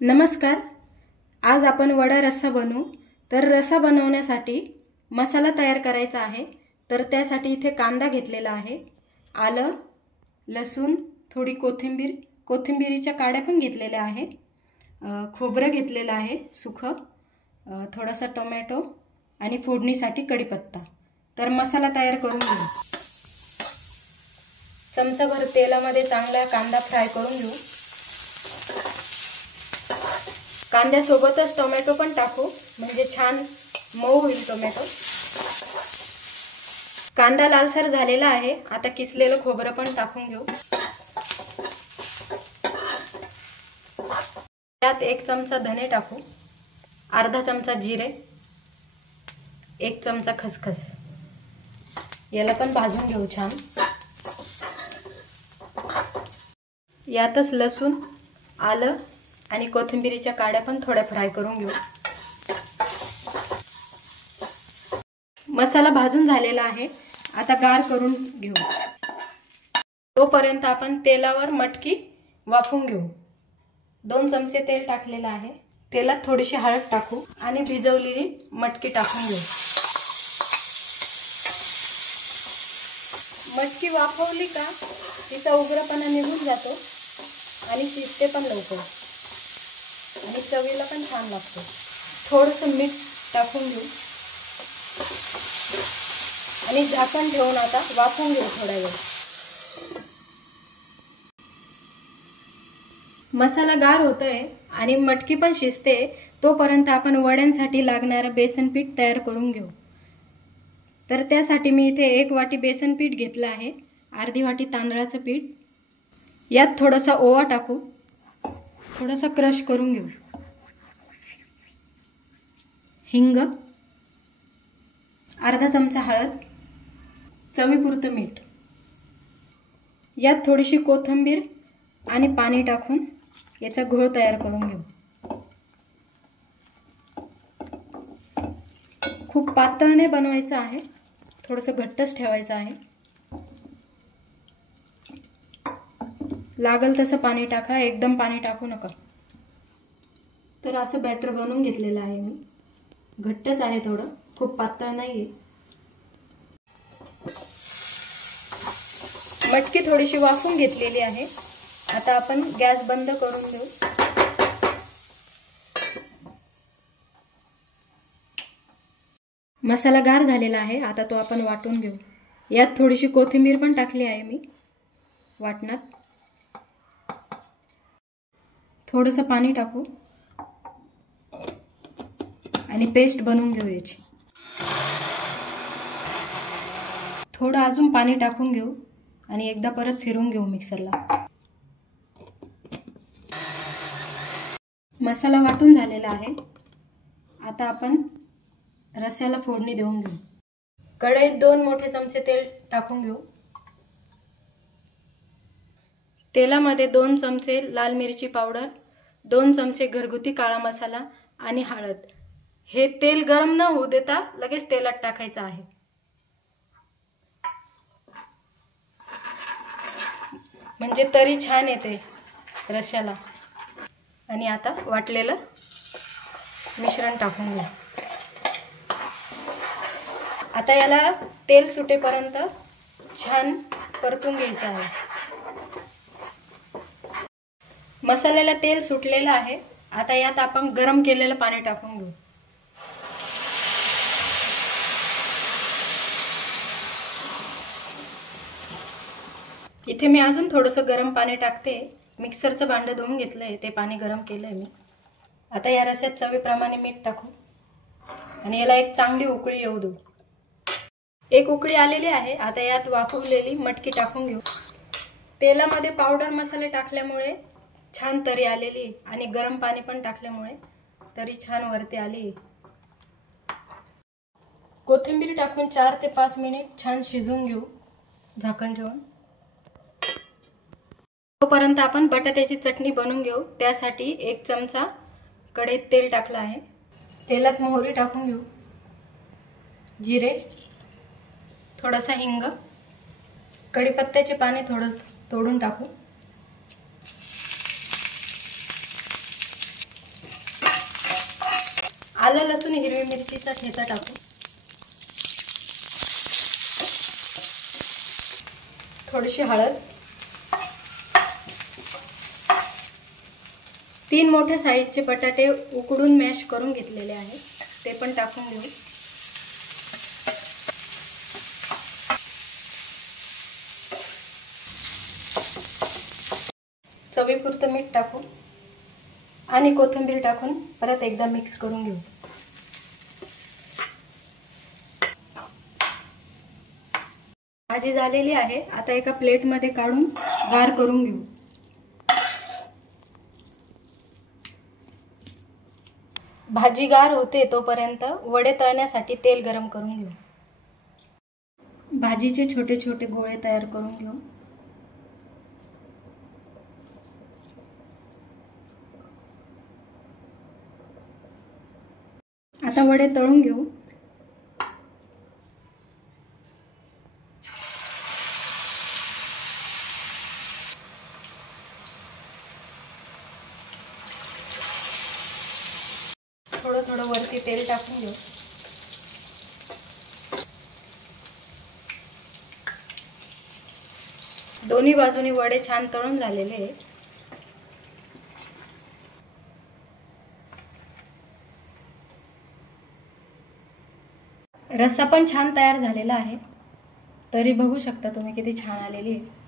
नमस्कार. आज आपण वडा रस्सा बनवू. तर रस्सा बनवण्यासाठी मसाला तयार करायचा आहे. तर त्यासाठी इथे कांदा घेतलेला आहे, आलं, लसूण, थोडी कोथिंबीरीच्या काड्या पण घेतलेल्या आहे, खोबरं घेतलेलं आहे सुखं, थोडासा टोमॅटो आणि फोडणीसाठी कढीपत्ता. तर मसाला तयार करून घेऊ. चमचाभर तेलामध्ये चांगला कांदा फ्राय करून घेऊ. कांद्यासोबतच टोमॅटो पण टाकू, म्हणजे छान मऊ होईल टोमॅटो. कांदा लालसर झालेला आहे. आता किसलेलं खोबरं पण टाकून घेऊ. त्यात 1 चमचा धने टाकू, अर्धा चमचा जिरे, 1 चमचा खसखस. याला पण भाजून घेऊ छान. यातच लसूण, आलं आणि कोथिंबीरीच्या काड्या पण थोड्या फ्राय करून घेऊ. मसाला भाजून झालेला आहे. आता गार करून घेऊ. तोपर्यंत आपण तेलावर मटकी वाफवून घेऊ. 2 चमचे तेल टाकलेलं आहे. तेलात थोडीशी हळद टाकू आणि भिजवलेली मटकी टाकून घेऊ. मटकी वाफवली का तिचा उग्रपणा निघून जातो आणि शिजते पण लवकर आणि चवीला पण छान लागतो. थोडंसं मीठ टाकून घेऊ आणि झाकण ठेवून आता वाफवून घेऊ थोडा वेळ. मसाला गार होतोय आणि मटकी पण शिजते. तोपर्यंत आपण वड्यांसाठी लागणारं बेसन पीठ तयार करून घेऊ. तर त्यासाठी मी इथे 1 वाटी बेसन पीठ घेतलं आहे, अर्धी वाटी तांदळाचं पीठ. यात थोडासा ओवा टाकू, थोडासा क्रश करून घेऊ. हिंग, अर्धा चमचा हळद, चवीपुरतं मीठ. यात थोडीशी कोथिंबीर आणि पाणी टाकून याचा घोळ तयार करून घेऊ. खूप पातळ नाही बनवायचं आहे, थोडंसं घट्टच ठेवायचं आहे. लागल तसं पाणी टाका, एकदम पाणी टाकू नका. तर असं बॅटर बनवून घेतलेलं आहे मी. घट्टच आहे, थोडं खूप पातळ नाहीये. मटकी थोडीशी वाफवून घेतलेली आहे. आता आपण गॅस बंद करून देऊ. मसाला गार झालेला आहे. आता तो आपण वाटून घेऊ. यात थोडीशी कोथिंबीर पण टाकली आहे मी वाटणात. थोडंसं पाणी टाकू आणि पेस्ट बनवून घेऊ याची. थोडं अजून पाणी टाकून घेऊ आणि एकदा परत फिरवून घेऊ मिक्सरला. मसाला वाटून झालेला आहे. आता आपण रस्स्याला फोडणी देऊन घेऊ. कढईत 2 मोठे चमचे तेल टाकून घेऊ. तेलामध्ये 2 चमचे लाल मिरची पावडर, 2 चमचे घरगुती काळा मसाला आणि हळद. हे तेल गरम न होऊ देता लगेच तेलात टाकायचं आहे. म्हणजे तरी छान येते रश्श्याला. आणि आता वाटलेलं मिश्रण टाकून घेऊ. आता याला तेल सुटेपर्यंत छान परतून घ्यायचं आहे. मसाल्याला तेल सुटलेलं आहे. आता यात आपण गरम केलेलं पाणी टाकून घेऊ. इथे मी अजून थोडंसं गरम पाणी टाकते. मिक्सरचं भांडं धुवून घेतलंय, ते पाणी गरम केलंय मी. आता या रस्स्यात चवीप्रमाणे मीठ टाकू आणि याला एक चांगली उकळी येऊ देऊ. 1 उकळी आलेली आहे. आता यात वाफवलेली मटकी टाकून घेऊ. तेलामध्ये पावडर मसाले टाकल्यामुळे छान तरी आलेली आणि गरम पाणी पण टाकल्यामुळे तरी छान वरती आली. कोथिंबीर टाकून 4 ते 5 मिनिट छान शिजवून घेऊ झाकण ठेवून. तोपर्यंत आपण बटाट्याची चटणी बनवून घेऊ. त्यासाठी 1 चमचा कढईत तेल टाकलं आहे. तेलात मोहरी टाकून घेऊ, जिरे, थोडासा हिंग, कढीपत्त्याचे पाने थोडं तोडून टाकू. आलं लसूण हिरवी मिरचीचा ठेचा टाकू. थोडीशी हळद. 3 मोठ्या साईजचे बटाटे उकडून मॅश करून घेतलेले आहेत, ते पण टाकून घेऊ. चवीपुरतं मीठ टाकू आणि कोथिंबीर टाकून परत एकदा मिक्स करून घेऊ. भाजी झालेली आहे. आता एका प्लेटमध्ये काढून गार करून घेऊ. भाजी गार होते तोपर्यंत वडे तळण्यासाठी तेल गरम करून घेऊ. भाजीचे छोटे छोटे गोळे तयार करून घेऊ. आता वडे तळून घेऊ. थोडं थोडं वरती तेल टाकून घेऊ. दोन्ही बाजूनी वडे छान तळून झालेले आहे. रस्सा पण छान तयार झालेला आहे. तरी बघू शकता तुम्ही किती छान आलेली आहे.